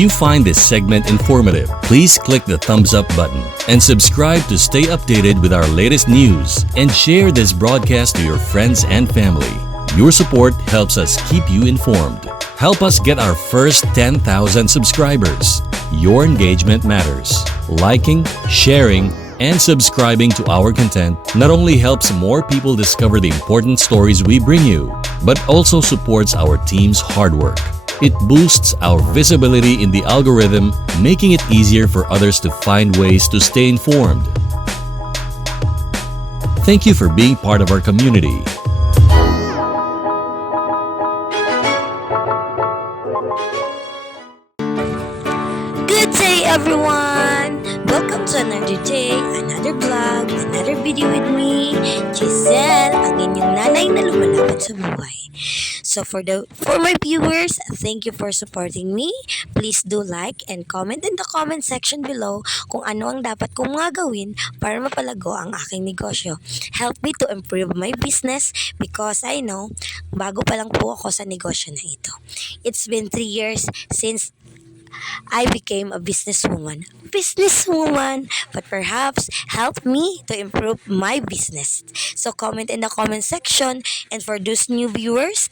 you find this segment informative, please click the thumbs up button and subscribe to stay updated with our latest news, and share this broadcast to your friends and family. Your support helps us keep you informed. Help us get our first 10,000 subscribers. Your engagement matters. Liking, sharing, and subscribing to our content not only helps more people discover the important stories we bring you, but also supports our team's hard work. It boosts our visibility in the algorithm, making it easier for others to find ways to stay informed. Thank you for being part of our community. Good day, everyone! Welcome to another day, another vlog, another video with me, Giselle, ang inyong nanay na lumalapit sa buhay. So for my viewers, thank you for supporting me. Please do like and comment in the comment section below kung ano ang dapat kong mga gawin para mapalago ang aking negosyo. Help me to improve my business because I know, bago pa lang po ako sa negosyo na ito. It's been 3 years since I became a businesswoman, but perhaps help me to improve my business. So comment in the comment section, and for those new viewers,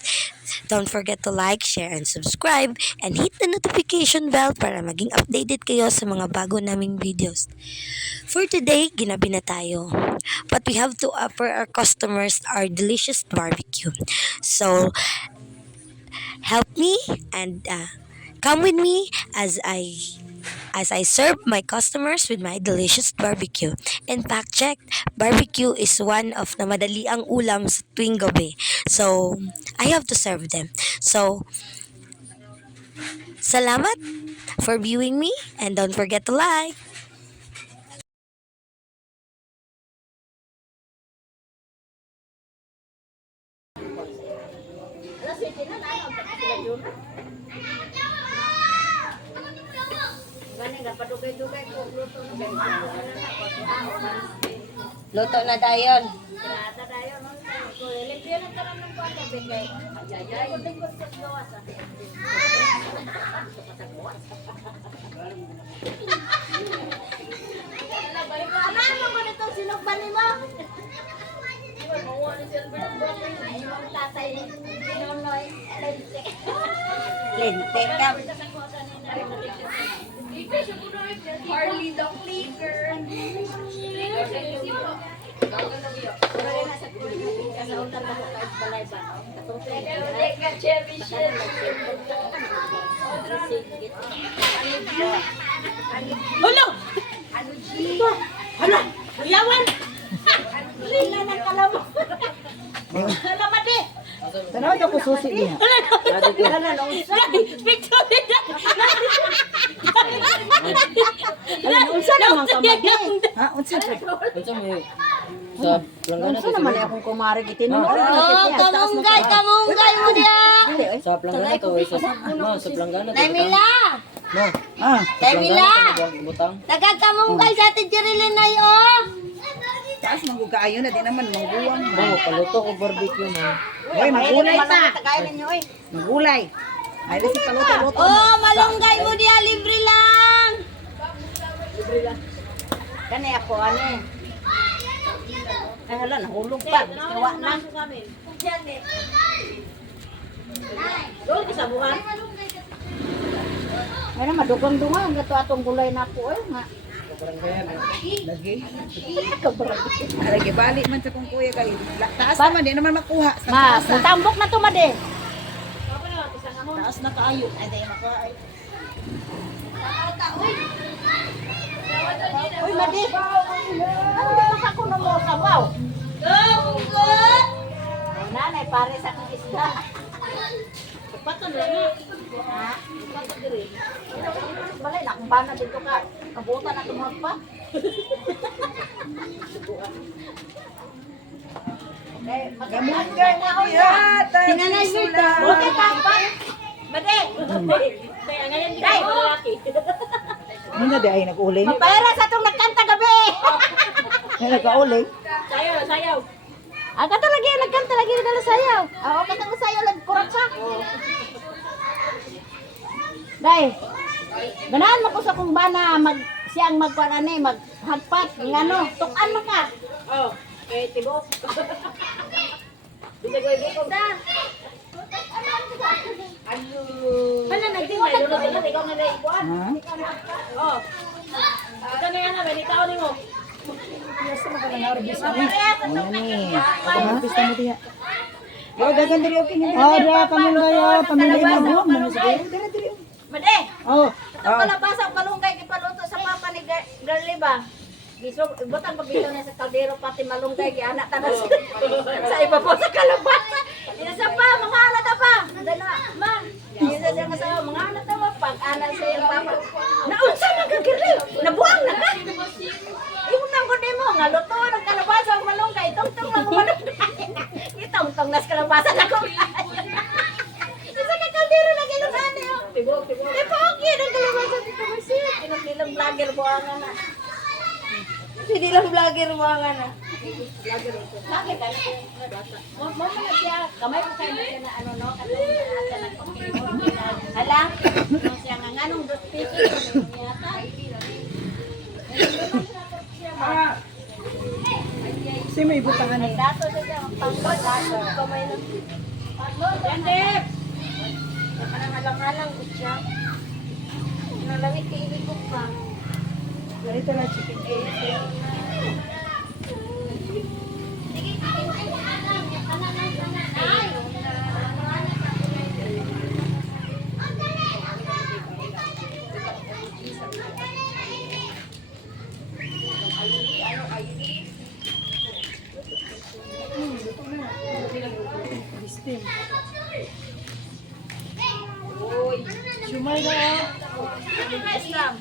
don't forget to like, share, and subscribe, and hit the notification bell para maging updated kayo sa mga bago naming videos. For today, ginabi na tayo. But we have to offer our customers our delicious barbecue. So, help me and come with me as I serve my customers with my delicious barbecue. And fact check, barbecue is one of na madaliang ulam sa tuwing gabi. So, I have to serve them. So, salamat for viewing me, and don't forget to like. Luto na dayon. Lente ka. Harley the Flicker. Hulo! Hala! Kuyawan! Lila ng kalabaw! Salamat eh! Tanaw ito ko susi niya. Unsa naman ka magi? Ha? Unsa naman akong kumari gitinong. Kamunggay mo diya! Sa planggana to, sa planggana to. Mila! Mila! Nagkamunggay sa atin Jerilyn na yun! Taas manggugaayo na di naman mangguwang. Mo, paluto ko barbecue mo. Oy, magulay ta. Magulay. Ay si paluto-luto. Oh, malunggay mo diya, libre lang! Kani ako ani. Ay hala nahulog pa. Kawa na. Doon sa buhan. Ay na madugang-dugang gato atong gulay nako eh nga. Lagi. Lagi balik man sa kong kuya kay. Taas naman di naman makuha. Ma, tambok na to made. Taas na kaayo. Ay di makaay. Uy, made. Ano ba ako na mo sabaw? Gabungkot! Nanay pare sa akong isda. Patan na na. Ha? Patan diri. Balay na kung bana dito ka. Kabutan na tumag pa. Gamungay na ako ya. Tinanay Berta. Okay, papa. Made! Kaya ngayon di kayo malaki. Ano na di ay nag-uling? Mapera sa itong nagkanta gabi! Ay nag-uling? Sayaw, sayaw. Ah, kato lagi nagkanta lagi na sayaw. Oo, katang sayaw lag kurat sa. Dai. Ganahan mo ko sa kung bana siyang magparani, maghagpat, ngano, tukan mo ka. Oh, kay tibok. Bisa ko ibig ta. Ayo. Hala nagtingay dulo dito ikaw na dai kuan. Oh. Ito na yan na, benitaw ni mo. Yes, makalangar-bis na. Ano ni? Makalangar-bis na mo diya. Oh, dagan diri okay ni. Oh, dia pamilya, pamilya mo. Diri. Made. Oh. Ito palabas ang malunggay gipaluto sa papa ni Girlie ba? Bisog butang pagbitaw niya sa kaldero pati malunggay gi anak tanas sa iba po sa kalabasa. Ina sa pa mga anak ta pa. Dala, ma. Ina sa mga mga anak ta pa pag anak sa iyang papa. Naunsa man ka Girlie? Nabuang na ka. Imong ko mo nga luto ng kalabasa ang malunggay tungtong lang malunggay. Itong nas kalabasa na ko. Isa ka kaldero lagi ng ani. Tibok. Okay ng kalabasa dito kasi. Kinang vlogger buangan na. Hindi lang vlogger buangan na. Vlogger ito. Bakit ano? Mo na siya. Kamay ko kayo siya na ano no. Katong asa ng pagkilimo. Hala. No siya nga nganong dos pesos yata. Si may butangan ni. Dato siya ang pangkot. Kamay lang. Yandip! Parang halang-halang ko siya. Nalawit kay ibig ko pa. Ganito na chicken. Steam. Shumay na. Islam.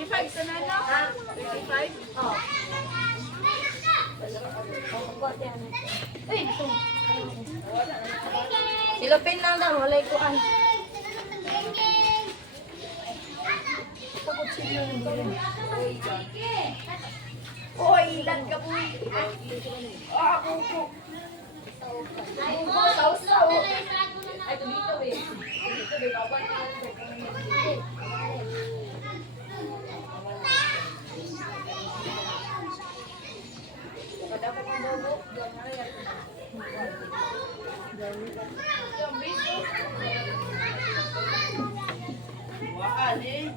55 sa nana? 55? Oo. Uy, ito. Silupin lang daw, walay kuan. Oy, ilan ka po? Buko. Buko, sausaw. Ay, dito eh. Dito eh, babay. Dapat ang bobo. Waan eh.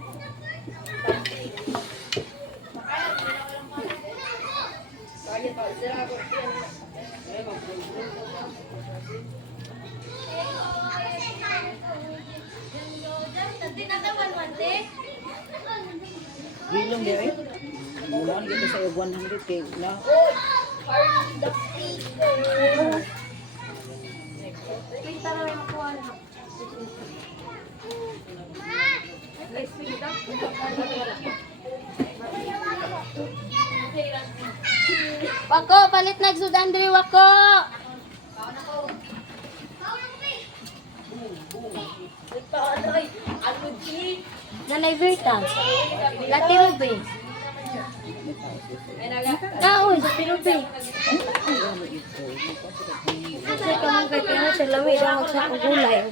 Kaya pa, sila ako. Bilong dia eh. Mula kita sa 100 kay na. Kita na may makuha na. Wako, palit nagsudandri, wako! Nanay Berta. Lati Ruby. Kaon, Lati Ruby. Kasi kamang kaya sa lami daw sa gulay.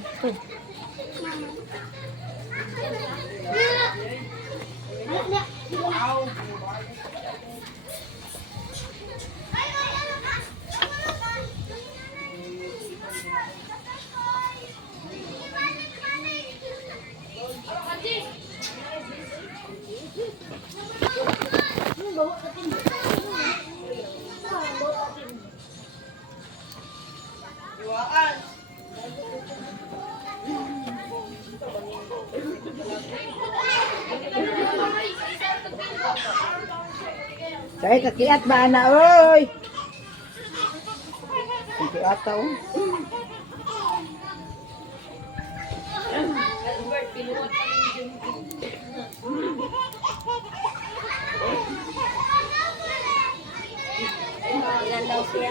Say kakiat ba na oy. Kakiat ta oh. Ilan daw siya?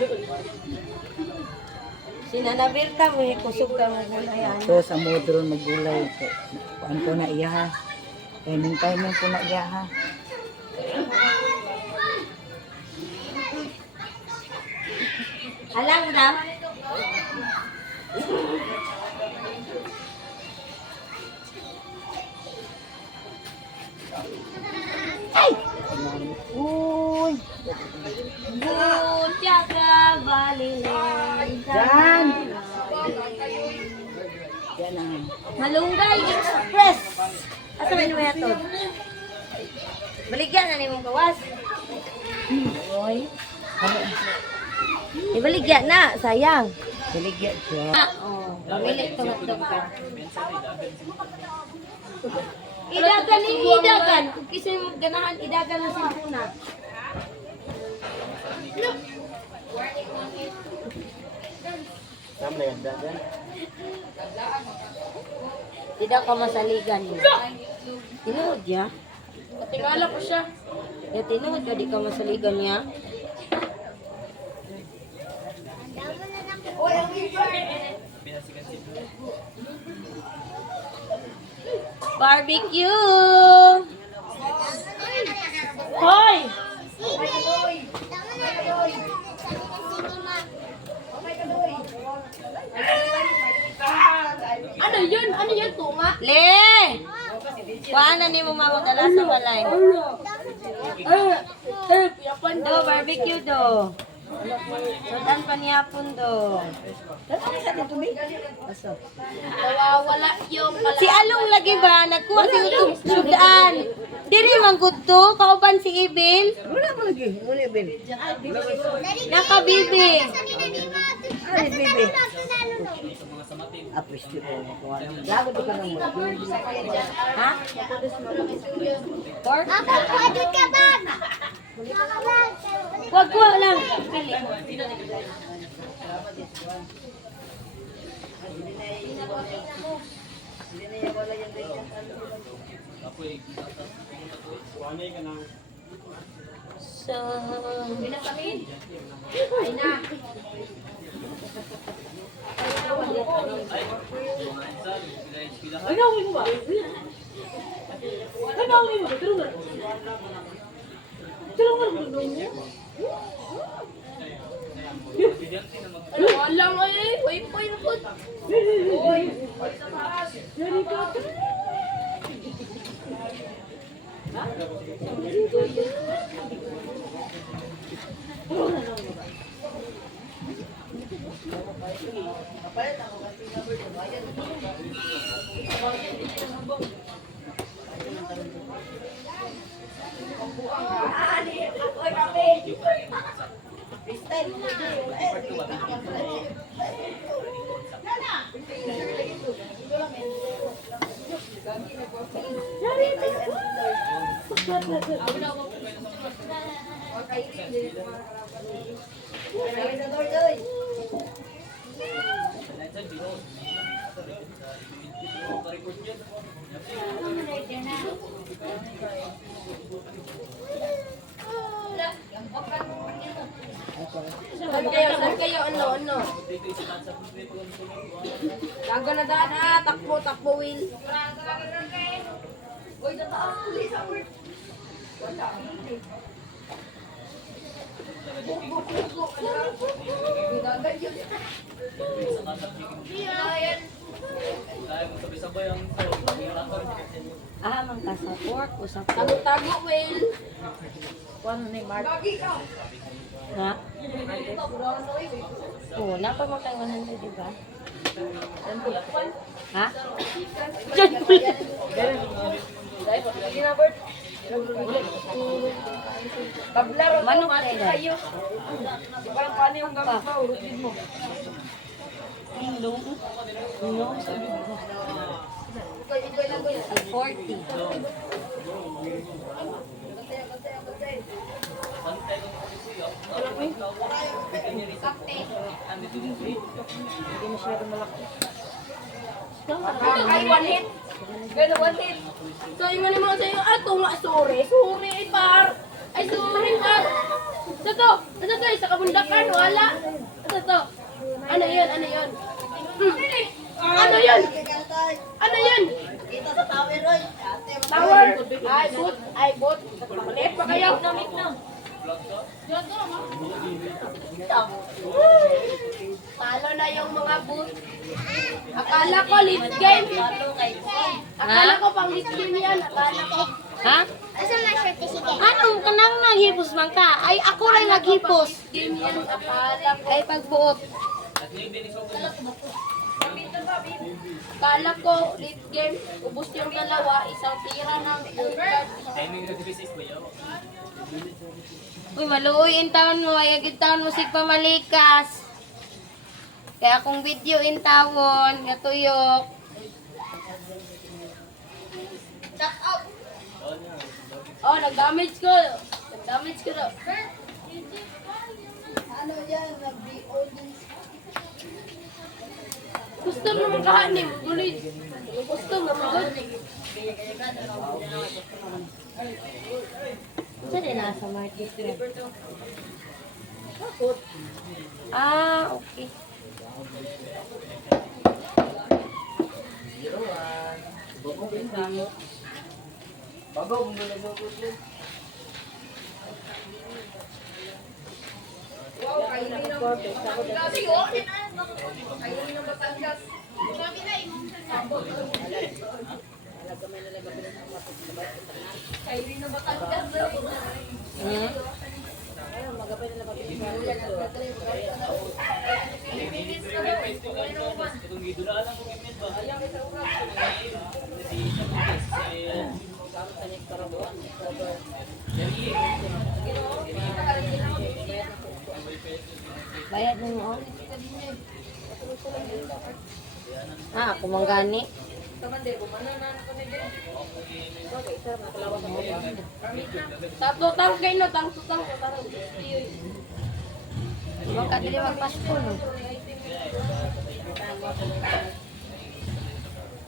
Si Nana Berta, may kusog ka mo gulay. So sa modron maggulay ko. Kuan ko na iya ha. Timing ko na iya ha. Alam mo daw? Ay! Uy! Butya ka balilin. Yan. Yan na. Malunggay Express. Asa man mo yato? Baligyan na nimong gawas. Oy. Ibaligyan na, sayang. Baligyan siya. Oh, pamili tungat ka. Idagan ni idagan. Kung kisay mo ganahan, idagan na sa muna. Tidak ka masaligan mo. Tinuod ya? Tingala ko siya. Ya tinuod ka, di ka masaligan niya. Barbecue! Hoy! Ano yun? Ano yun? Tunga? Le! Kuhaan ni mo mamadala sa balay. Do, barbecue do. Sudan pa niyapon do. Nawawala yung pala. Si Along lagi ba? Nagkuha si YouTube sudan. Diri man gud to, kauban si Ibil. Wala mo lagi. Wala Ben. Nakabibi. Ay, baby. Appreciate ko. Lago di ka nang mo. Ha? Pork? Wag ko lang. Pili. So, Wala nga eh. Wifi na po. Saan kayo? Ano? Gago na daan ah. Takbo, Will. Uy, nataas tuloy sa word. Wala. Gagan yun. man ka sa pork o sa pork. Tago, Will. Kuano ni Mark? Ha? Oo, napa mo tayo 100, di ba? Ha? Diyan po lang. Manok kayo. Indong. Indong. Al 40. Ay, walit. Gano, walit. So, yung mga naman sa'yo, tunga, sorry, ay par. Ay, sorry, par. Ito, sa kabundakan, wala. Ito. Ano yun? Ano yun? Tower. Ay, boot. Malit pa kayo. Talo na yung mga boot. Akala ko lead game. Akala ko pang lead game yan. Akala ko. Ha? Asan na certificate? naghipos man ka? Ay, ako rin naghipos. Game yan, akala ko. Ay, pagbuot. Akala ko, late game, ubos yung dalawa, isang tira ng card. Uy, maluoy in town mo. Ay, agad town mo sig pamalikas. Kaya kung video in tawon, gatuyok. Oh, nag-damage ko. Nag-damage ko na. Ano yan, nag-BOD. Gusto mo naman kahanin, gulit. Gusto mo naman. Saan din nasa market na? Ah, okay. Bayad na mo. Ah, kumanggani. Tatlo tang kayo na, tang tutang ko. Baka dili magpasko no.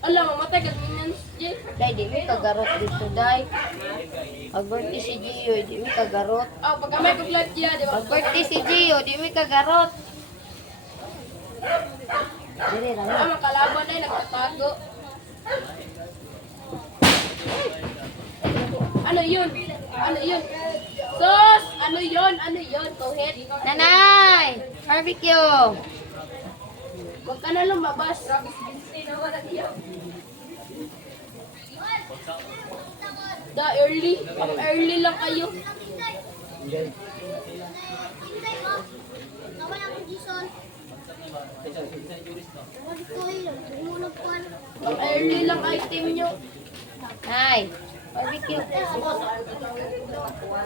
Alam, mamatay ka minions, Jay. Dai di mi kagarot dito dai. Pag birthday si Gio, di mi kagarot. Oh, pag may pag-live Jay, di ba? Pag birthday si Gio, di mi kagarot. Dili ra Ah, mga kalaban ay nagtatago. Ano yun? Ano yun? Sus! Ano yun? Ano yun? Go ahead. Nanay, barbecue. Huwag ka na lumabas. Da early. Pang early lang kayo. Pang early lang item nyo. Nay, barbecue.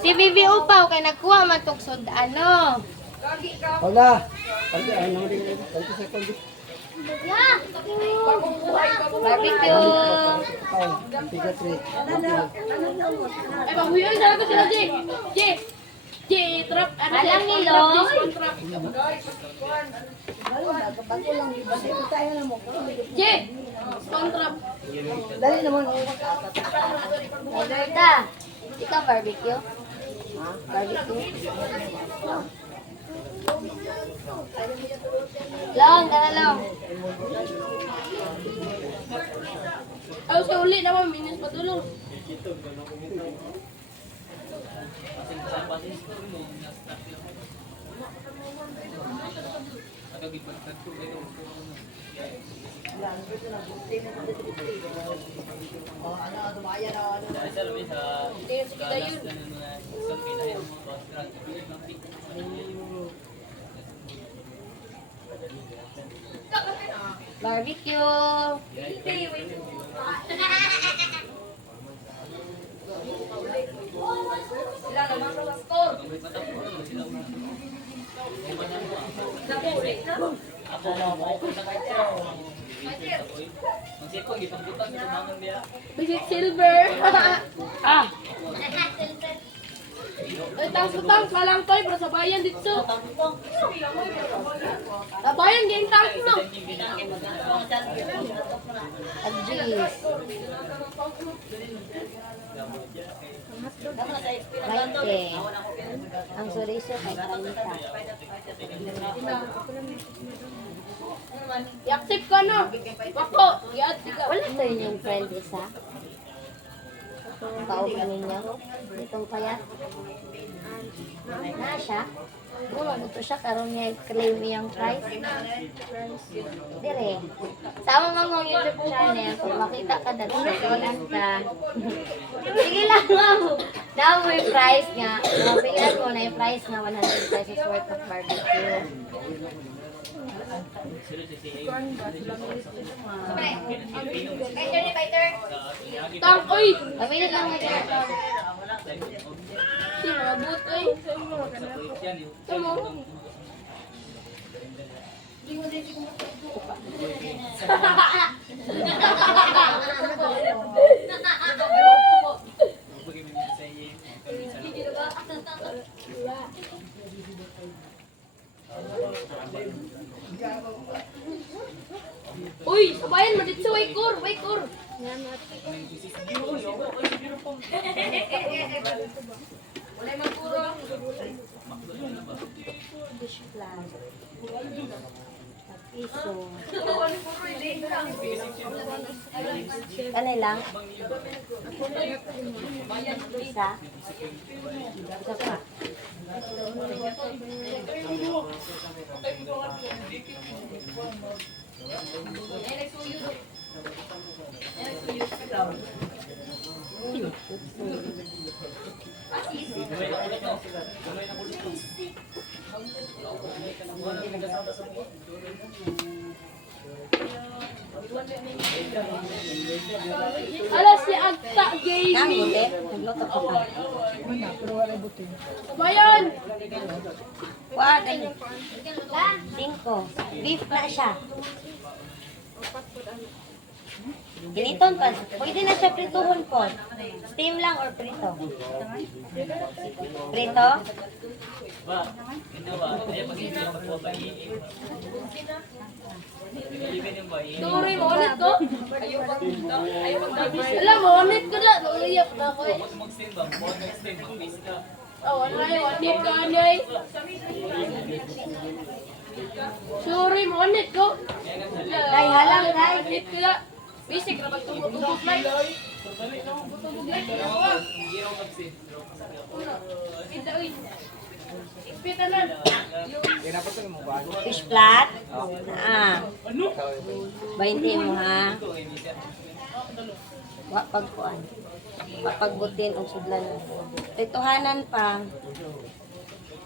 Si Bibi Upaw kay nagkuha man tog ano. Wala. Pagka ano din pagka sa kundi. Barbecue. Tiga 3. Ay, mabuyon na natin sila, Jay. Jay! Jay, trap. Ano Alam siya? ni Trap, Lord. Jay, trap. Jay! Spawn trap. Dali naman. Roberta, ikaw barbecue? Barbecue? Long, tara long. Ay, sa uli naman, minus patulong. Tingnan si kita yun. Barbecue. Basic silver. Ah, Ay, tang kalang toy para sa bayan dito. Sa bayan, game tang no. agis. 20. Ang suriso kay 30. I-accept ka no. Bako, i-add ka. Wala to yun yung friend isa. Kauban ninyo. Itong payat. Na siya. Ano to siya karon niya claim yung price. Dire. Sama mo ng YouTube channel kung makita ka dagdagan ka. Sige lang mo. Now may price nga. Mabilihan mo na yung price nga 100 pesos worth of barbecue. Tang, oy! Mabilit lang may direktor. Si mabut, oy. Tamo. Uy, sabayan mo dito, waykor, waykor. Wala magpuro. Fish plant. Piso. Kanay lang? Isa? Isa pa? Alas si Agta Gaming. Buti? Nagluto ko pa. Bayan! What? 5. Beef na siya. Giniton pa. Pwede na siya prituhon po. Steam lang or prito? Prito? Sorry, monit ko. Alam mo, monit ko na. Nangyayak na ako eh. Oh, anay, monit ko, anay. Sorry, monit ko. Day, halang, day. Monit ko na. Bisik na magtubog-tubog lang. Tubog lang, ako. Pita, uy. Pita na. Fish flat? 20 mo ha. Wa pagkuan. Papagbutin og sudlan. Tituhanan pa.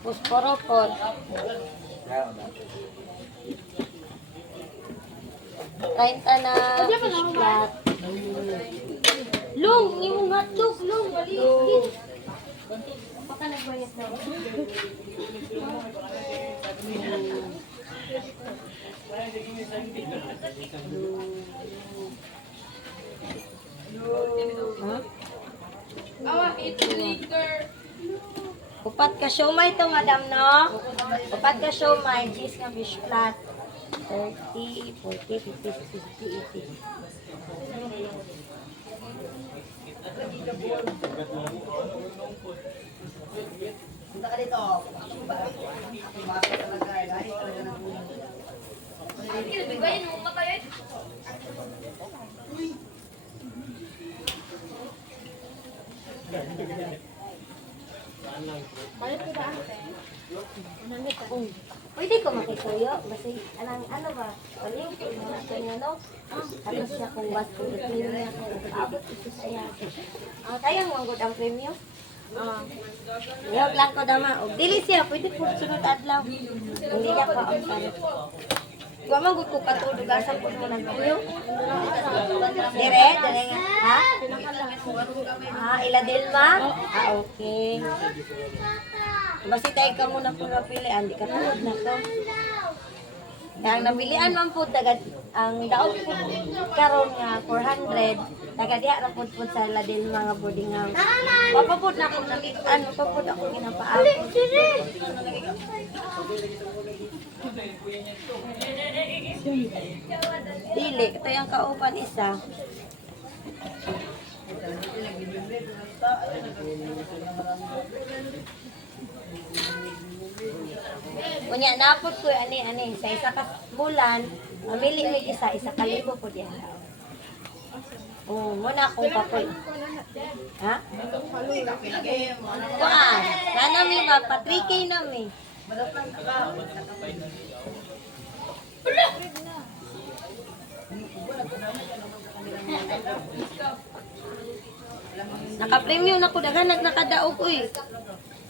Posporopod. Kainta na fish flat. Lung, imong hotdog, lung, balik. Baka nagbayad na. Awa, it's liquor. Upat ka siomay to, madam, no? Upat ka siomay, cheese nga fish flat. 30, 40, 50, 60, 80. Bigayin mo matayin. Pwede ko makikuyo? Basta, ano ba? Paling, ano? Ano siya kung bas ko i-clean niya kung abot ito sa iya. Kaya mo ang good ang premium? Ihog lang ko dama. O, dili siya, pwede po sunod adlaw. Hindi niya pa ang sarap. Huwag man ko katulog, asan po mo nag-premium? Dire? Dire nga? Ha? Ila Dilma? Okay. Basta tayo ka muna po napilian, di ka tulad na to. Ang nabilian man po, ang daog po karon nga 400, diha ra po sa Ladil mga boarding house. Papapod na akong nakitaan, papapod akong ginapaabot. Dili, ito yung kaupan isa. Kunya napod ko ani sa isa ka bulan, mamili mo isa kalibo po diyan. Oh, muna akong papoy. Ha? Kuan, nanami ba pa 3K nami. Naka-premium na ko daghan nakadaog ko eh.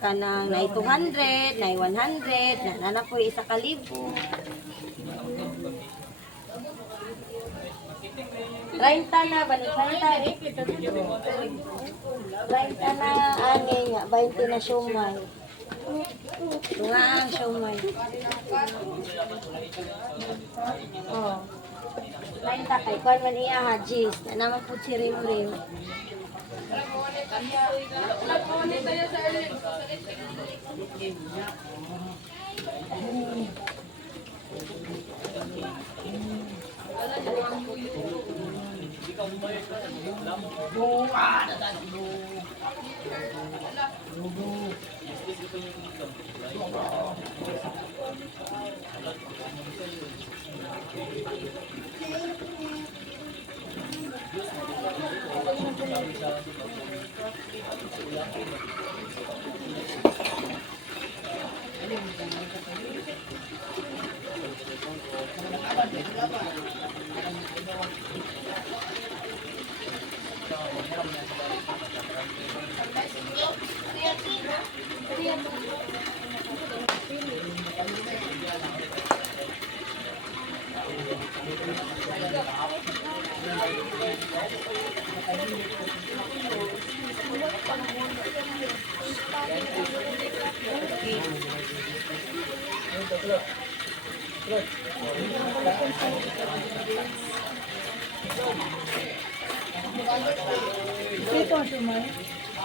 Kanang na 200, na 100, na po 1,000. Renta na, balik renta. Renta na, ani nga, 20 na siomay. Ito nga ang siomay. Oh. Renta kay, kuhan man iya ha, Gis. Na naman po si Rim-Rim.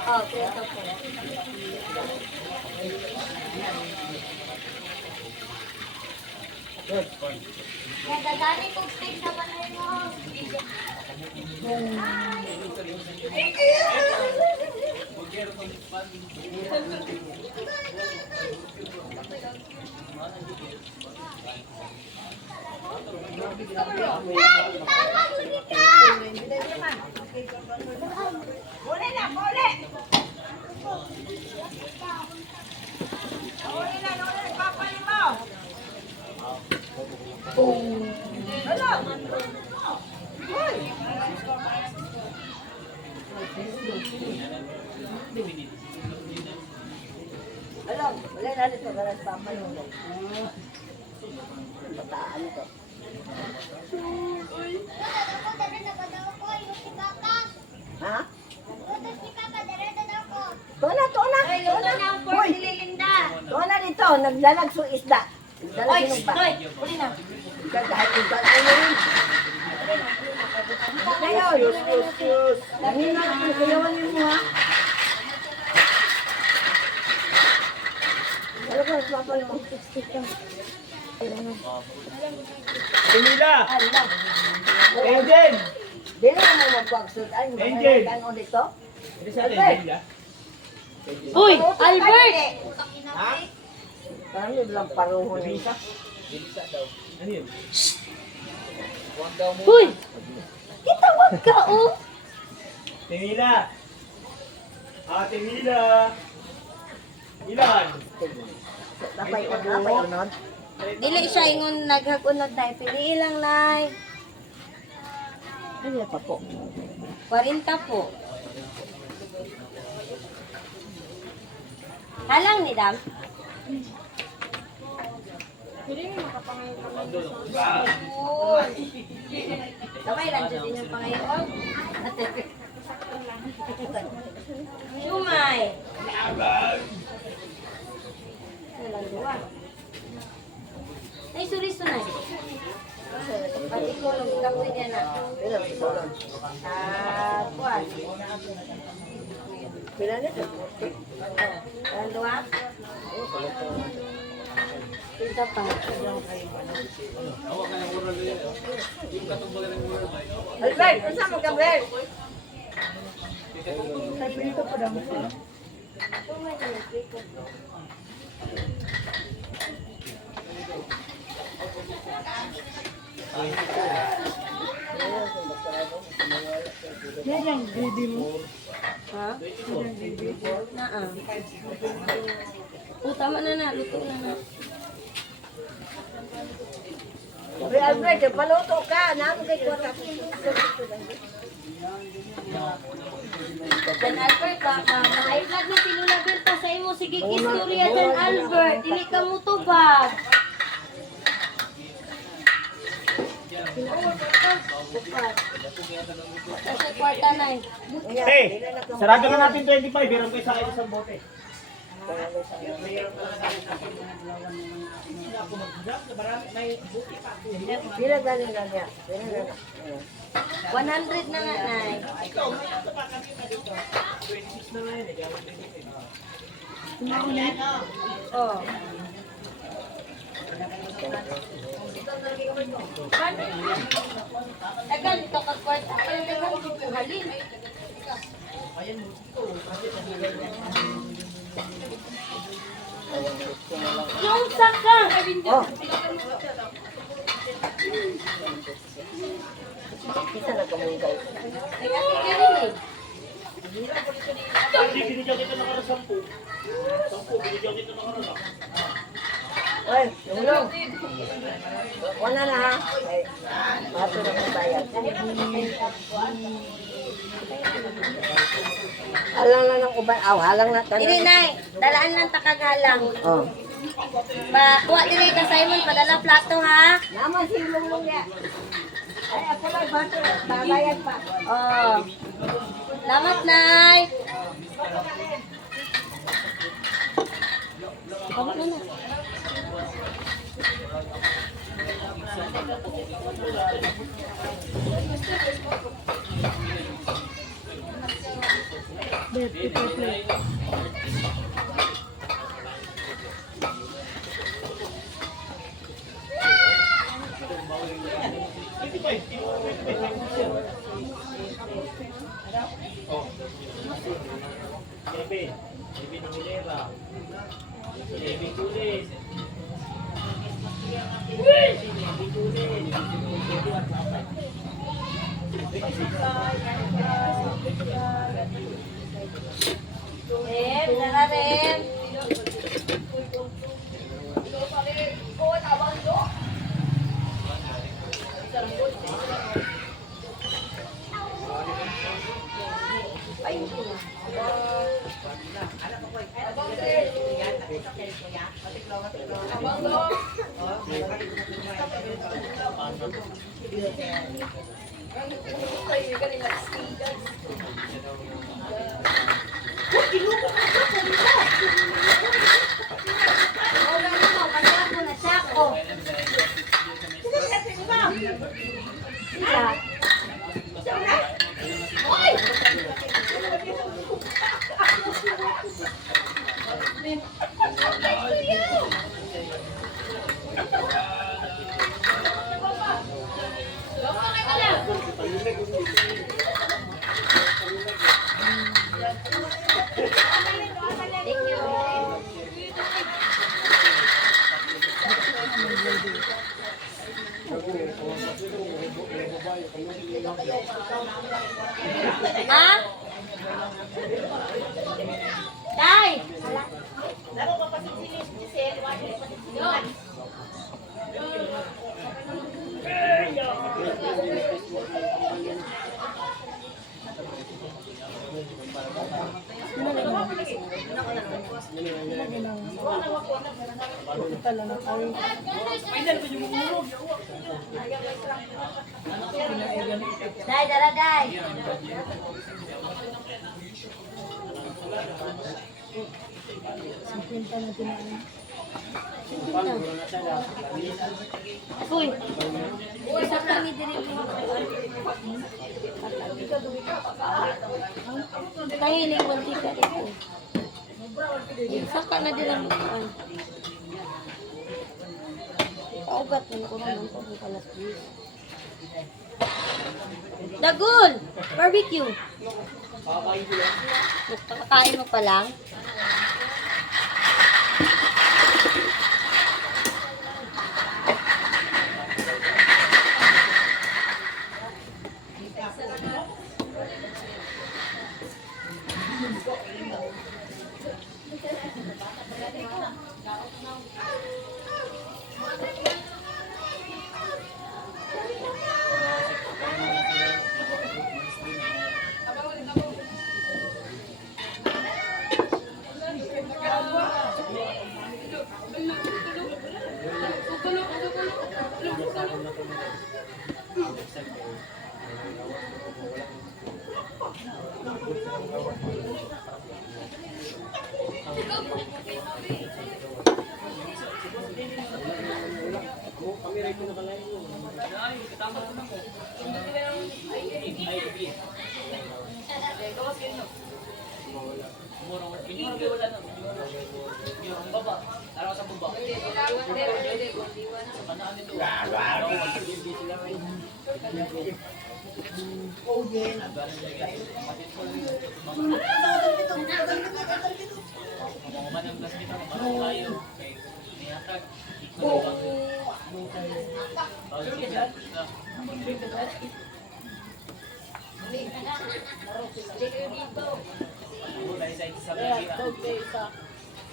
Oh, kaya ito po. Nagdadali kong steak na malay mo. Alam, wala na dito garas papa yung bataan ito. Ha? Tona. Ay, luto na ang pork ni Lilinda. Tona dito, naglalag sa isda. Oy, oy, uli na. Kahit yung bataan mo rin. Kayo, yus. Nangina ako, kayawan niyo mo ha. Ano ba, papa yung Camila! Angel! Di na mo magpagsud. Ay, Angel! ano dito? Hindi sa atin, Camila. Uy, Albert! Ha? Parang yun lang paruho na isa. Bilisa daw. Ano yun? Uy! Kitawag ka, oh! Camila! Ate Mila! Ilan? Napay unod. Dili siya ingon naghagunod na. Pili lang na. Ano pa po? 40 po. Halang ni Dam. Kamay lang dyan din yung pangayon. Sumay. Walang duwa. Ay, suriso na. Pati ko, kapoy niya na. Kuwan. Pila nito? Walang duwa? Isa pa. Albert, unsa mo ka, Albert? Dito pa daw mo. Yan yung baby mo. Ha? Naa. Tama na. Luto na. Albert, paluto ka. Naano kay kuwata. Dan Albert, high blood na Lula Berta sa imo. Sige, istorya Dan Albert. Dili ka mo tubag. Sa kwarta na eh. Hey, sarado na natin 25. Meron kayo sa akin isang bote. Pila galing na niya. 100 na nga, Nay. Oh. Tagal ito ka kwarta. Ay, tagal ito puhalin. Yung saka. Oh. Ay, ate ka rin eh. Binigyan kita ng oras 10. 10, binigyan kita ng oras. Oy, lumulong. Wala na ha. Ay, mato na kong bayad. Alang na ng uban. Aw, halang na tayo. Dili, Nay. Dalaan lang takagalang. Oh. Kuha dili ka, Simon. Padala plato, ha? Naman si lumulong niya. Ay, ako lang bato. Babayad pa. Oh. Salamat, Nay. Tama na na. Kevin ng Hilera. Kevin Tulis. Kevin Tulis. Rem, dala, Rem. Ha? Day! Day, dala, day! Uy! Isa kami din tayo hiling mantika ito. Saka na din ang lukuan. Paugat na ako naman po ng kalas. Dagul! Barbecue! Nakakain mo pa lang?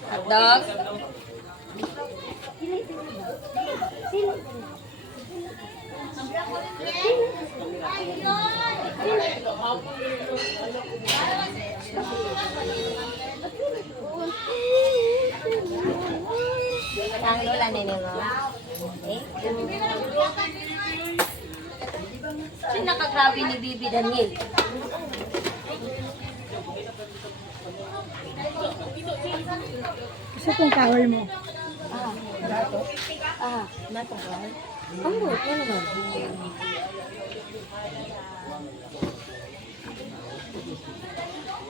Hotdog. Ang lola nini mo. Eh? Sino nakagrabe ni Bibi Daniel? Isa pong kahoy mo. Nato ba? Ang buot na naman.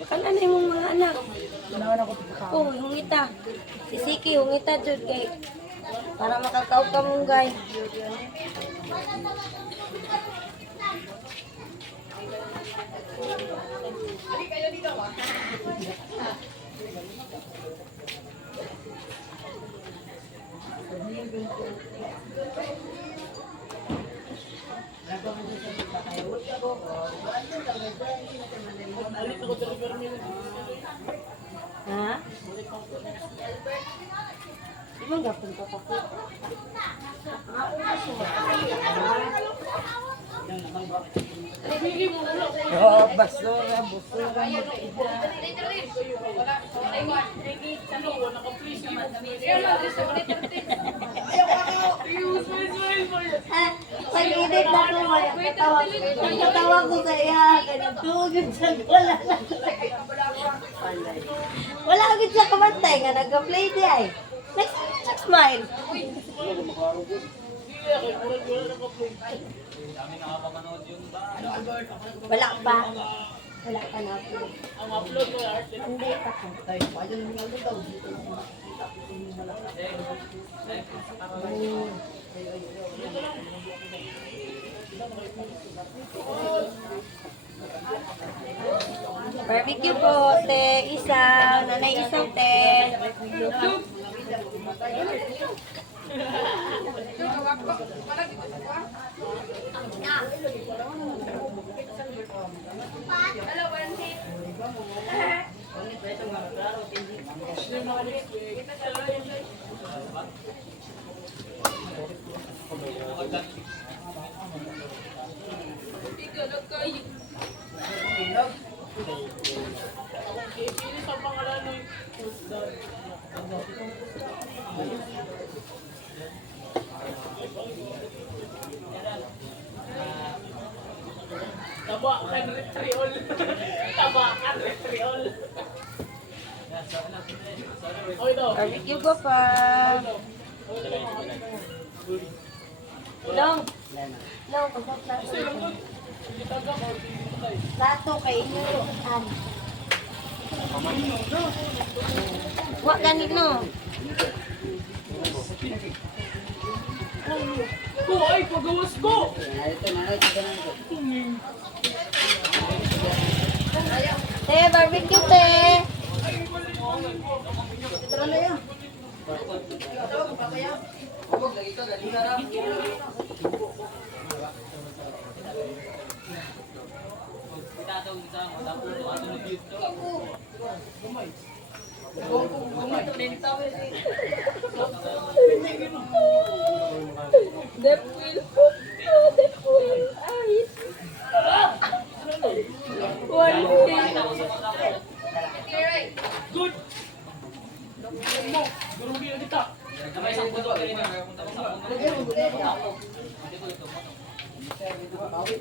Kan ano yung mga anak? Oh, hungita. Si Siki, hungita jud kay para makakaw ka mong guy. Ha? Di ba gapon ka pa po? Basura, busura. Pag-edit na ko, katawa ko sa iya. Ganagtugod siya, wala na. Wala agad siya kamantay nga, nag-play di ay. Nag-smile. Wala pa. Wala pa na ako. Hindi pa ko. Barbecue po, te. Isaw. Nanay isaw, te. Tabakan retriol. Tabakan retriol. Oh, ito. Barbecue po pa. Long. Long, pagkat plato. Plato kay inyo. Wag ganito. Ko ay pagawas ko. Te, barbecue te. Good. Mo, gurugi na kita.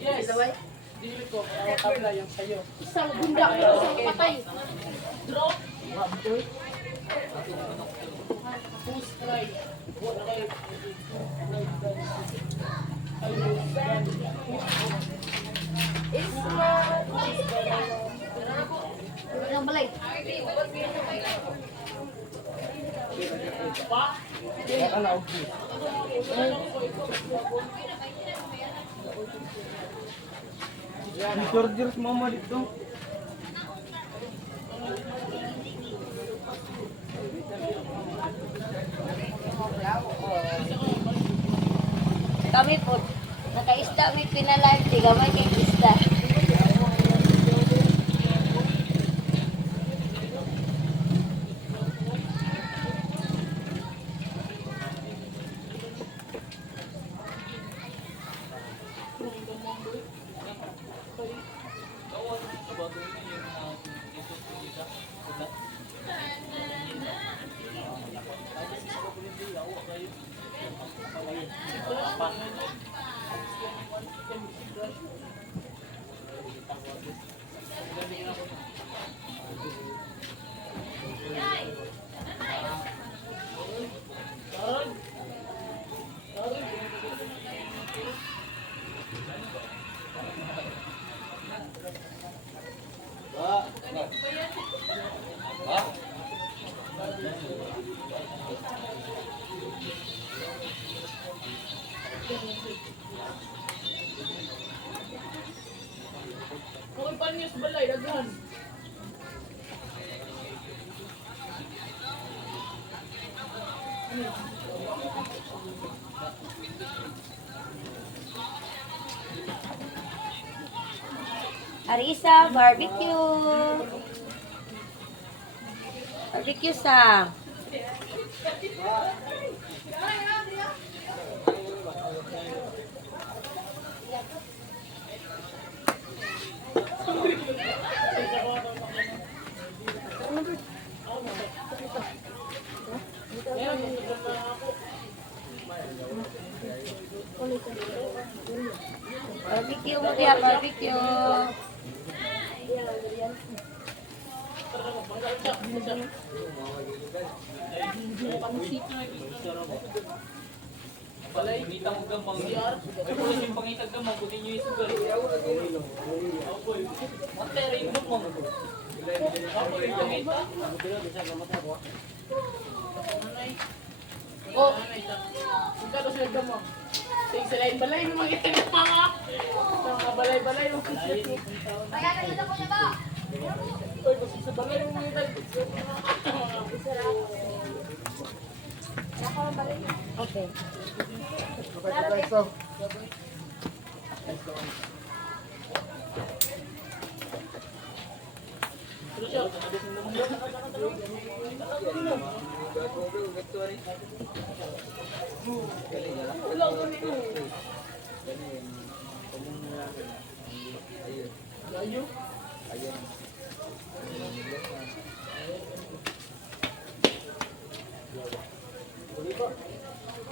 Yes. Dili ko para tabla yung sayo. Isang bunda, isang patay. Drop. Ang balay. George mama dito. Kami po, nakaista may pinalive, di gamay kay ista. Kung ipanyos balay, daghan. Arisa barbecue. Barbecue sa. Barbecue mo kaya, barbecue. Balay, mitang mo kang pang-CR. Kung yung pangitag ka, mabuti nyo yung sugar. Ako eh. Matera yung book mo. Ako yung pangita. Oh, kung ka kasi mo. Sige, sa lain balay, may mga itag pa nga. Mga balay-balay. Uy, kasi sa balay, may mga itag. Okay.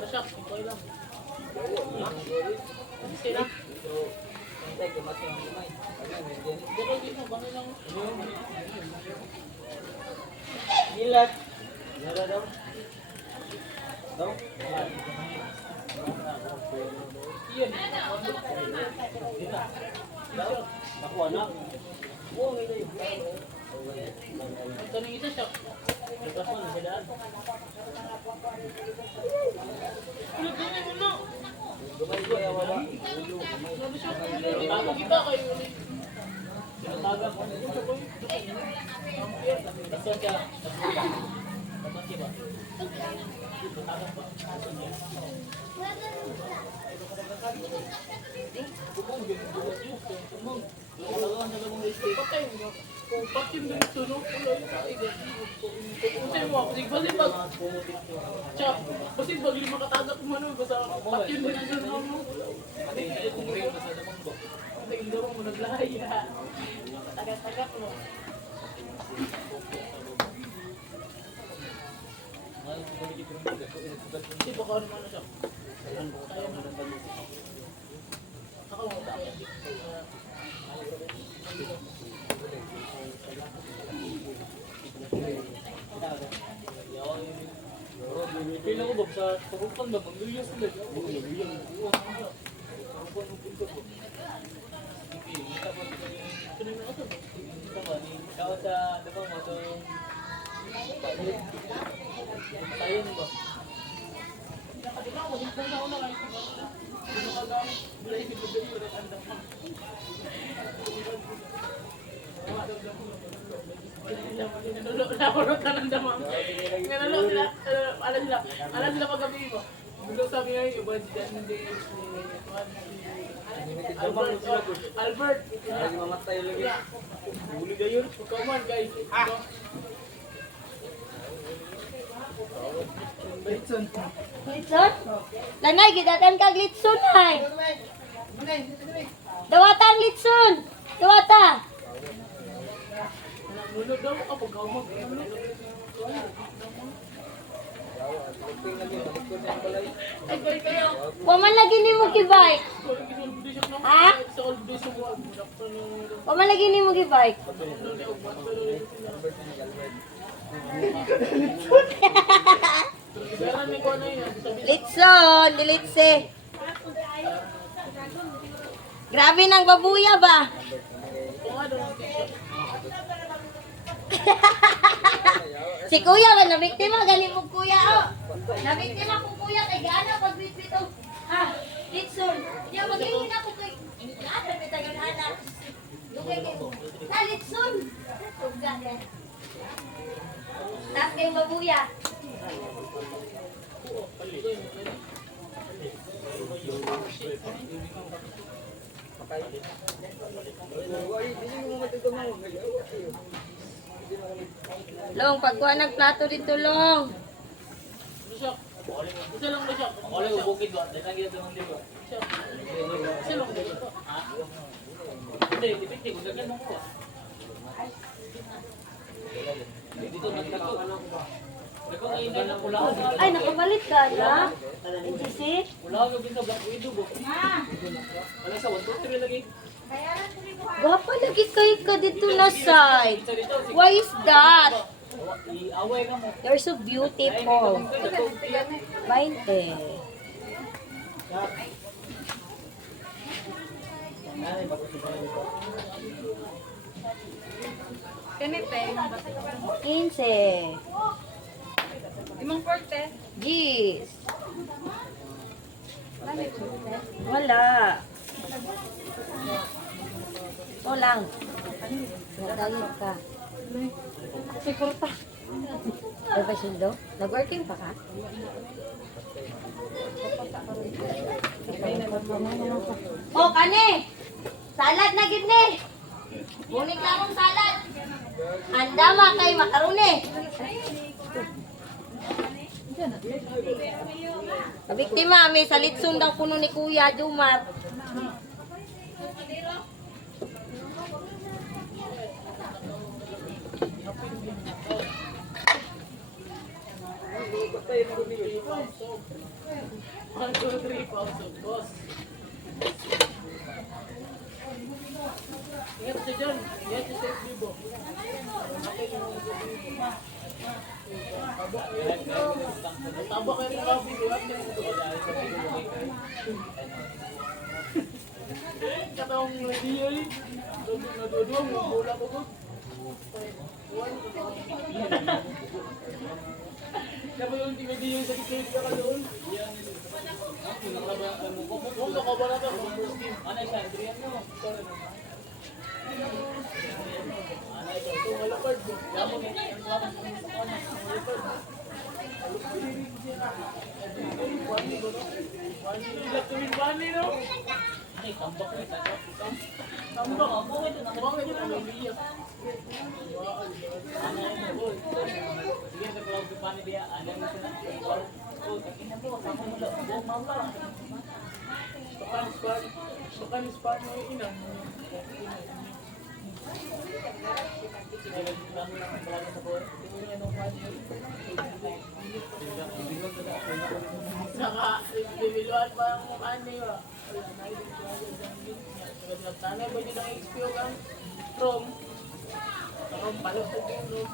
Tasyak, okay lang. Sila. Dito dito, kami lang. Gilat. Nara daw. Daw. Iyan. Nakuha na. Oo, may layo. Ito na isa siya. Lepas mo, nasa daan. Pilitin mo na. Gumay ko, yawa ba? Sabi siya, tago kita kayo. Sinatagak ko. Basta siya. Basta siya ba? Sinatagak ba? Patay mo. Kung pati mo yung sunog, wala yung kaigan. Kung sa'yo mo ako, sige ba? Tsaka, basta ba lima katagak mo ano, basta pati mo yung sunog mo. Ang laro mo naglaya. Tagak-tagak mo. Kasi baka ano man na siya. Kaya mo na ba? Ako mo tayo. Pila ko ba sa parupan ba? Mag-luyas sila. Ikaw sa dabang mo itong tayo ba? Nakurot ka ng damang. Ganun sila. Alam sila pag-gabi mo. Gusto sabi ngayon, yung budget dyan hindi Albert. Ay, mamatay lagi. Huli ka yun. Come on guys. Litson? Langay, gidatan kag litson ay. Dawatan litson. Dawata. Nulog daw ako pag kamag. Ay, balik kayo. Wa man lagi nimo gibike. Ha? Sa old days mo. Wa man lagi nimo gibike. Kaya may ko na yun. Litson, dilitse. Grabe nang babuya ba? Si kuya ba nabiktima gani mo kuya oh. Nabiktima ko kuya kay gaana pag bitbit oh. Ha, Litson. Diya magingin ako kay ada bitagan anak. Dugay kay. Na Litson. Tugga ka. Tas kay babuya. Long, pagkuha ng plato dito, Long. Isa lang ba siya? Ako lang bukid ba? Dahil lagi ito ng diba? Isa lang ba siya? Hindi, dipindi ko. Dagyan mo ko. Dito nagtago. Nagko ngayon na pula ko. Ay, nakabalik ka na. NGC? Pula ko bin sa Black Widow ba? Wala sa 1, 2, 3 lagi. Gapa lagi kayo ka dito na side. Why is that? Iaway ka mo. You're so beautiful. 20. Kanite. 15. Imong porte. Gis. Wala. O lang. Nagdayot ka. Siguro pa. Ay ba sundo? Nag-working pa ka? Oh, kani! Salad na gid ni! Bunik lang akong salad! Andama kay makaroni! Kabiktima, may salitsun daw kuno ni Kuya Jumar. One, two, three, pasok. Boss. Ingat siya dyan. Ingat siya sa bibo. Tabak kayo ng kabi. Iwan niya ito. Katawang radio eh. Nadudong. Mula ko ko. Siya ba yung video sa tikid ka ka doon? Kung nakaba na ito, ano siya? Adrian mo. Sorry na. Ano ito? Ito malapad mo. Lamo mo. Bani no? Ay, tambak ko ito. Tambak ako. Tambak ito na lumiyak. Ano ito? Sige, sa vlog ko pani dia. Ano mo sila? Oh, tingnan mo. Sama mo lang. Oh, mama. Bukan span mo ina. Sige, lang lang pala sa buhay. Tingnan mo pani. Saka, bibiluan pa ang ani ba? Tanay ba dito ang XPO kang from? From palo sa room.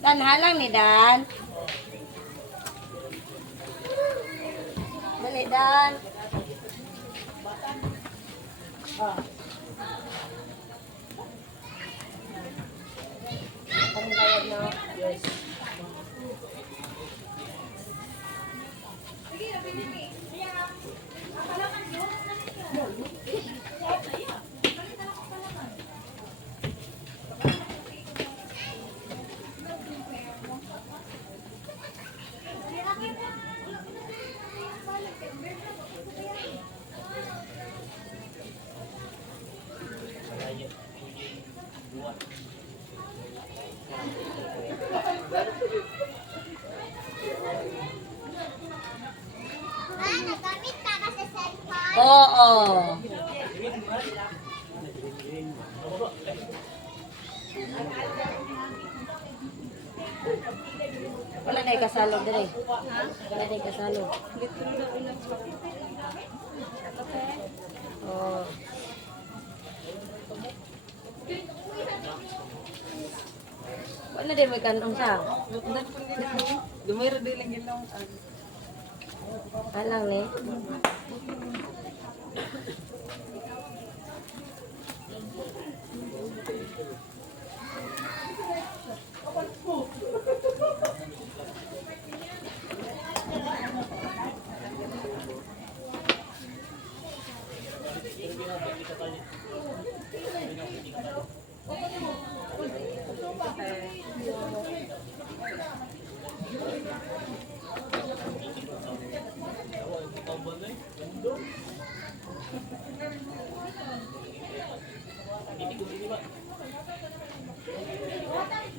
Dan halang ni Dan. Dali, Dan. Ang bayad na. Yes. Oo. Wala na ikasalog dire. Wala na ikasalog. Oh. Wala din may kanong sa. Dumira din lang ginaw. Alang ni.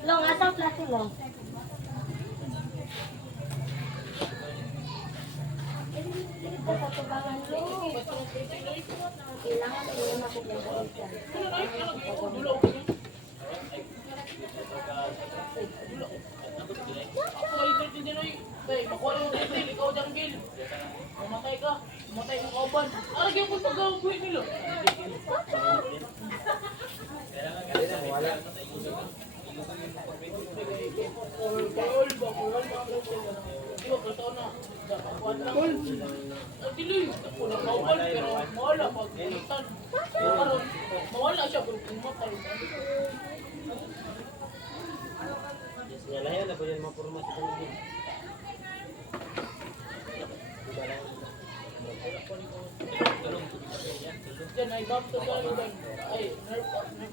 Long, asang klase long? Ito sa tubangan long. Kailangan ko makukuha. Makuha yung titil, ikaw dyan, Gil. Mamatay ka. Mamatay ka kauban. Lagi yung pagpag-gawin nila. Mawala siya pero pumatay. Nyalayan na po yan mga purma sa kanila. Diyan ay bakto ka lugan. Ay,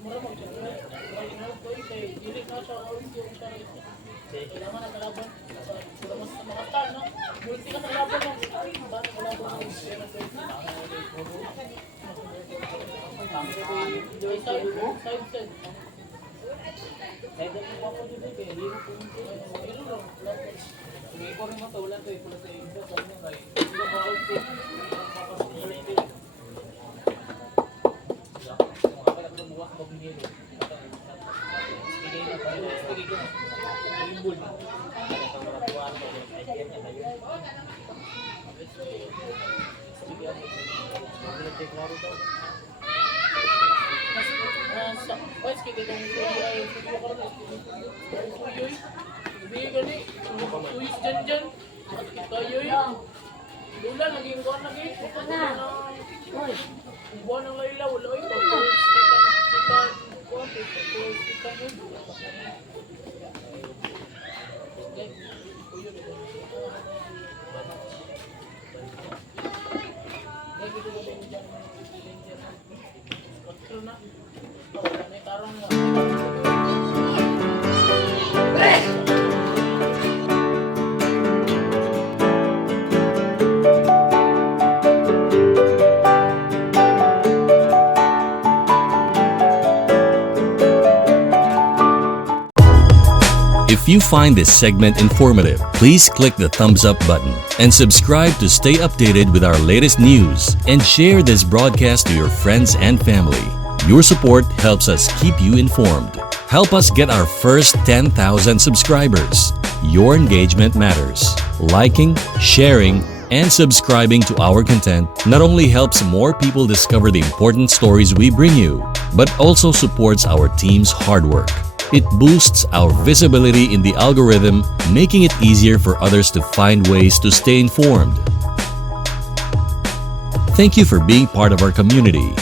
maramag siya. Ay, nerve ko ay dili na siya orange yung siya. Kailangan na kalaban. Sila mas makatan, no? Multi ka sa laban mo. Bakit kalaban mo? Side. Kaya dito po ako dito kaya hero po nito. Hero lang. Sige ko rin matawalan to eh. Pula sa info. Sabi nyo kayo. Hindi ka pa-outfit. Papasok-outfit. Mga pala ko buwak ko ng hero. Sige na tayo. Sige ko. Imbul. Kaya kang marapuan ko. Idea niya na yun. Sige ako. Mag-check laro daw. Pwes kaya itong ay video ko rin. Uyoy. Hindi gani. Tuyos dyan. At kita yoy. Lula, naging buwan lagi. Ito na. Buwan ng layla. Wala ay pag-tuyos. Sikan. Buwan. Pag-tuyos. Sikan yun. Uyoy. Nagito ko din dyan. Ito na. May tarong na. If you find this segment informative, please click the thumbs up button and subscribe to stay updated with our latest news and share this broadcast to your friends and family. Your support helps us keep you informed. Help us get our first 10,000 subscribers. Your engagement matters. Liking, sharing, and subscribing to our content not only helps more people discover the important stories we bring you, but also supports our team's hard work. It boosts our visibility in the algorithm, making it easier for others to find ways to stay informed. Thank you for being part of our community.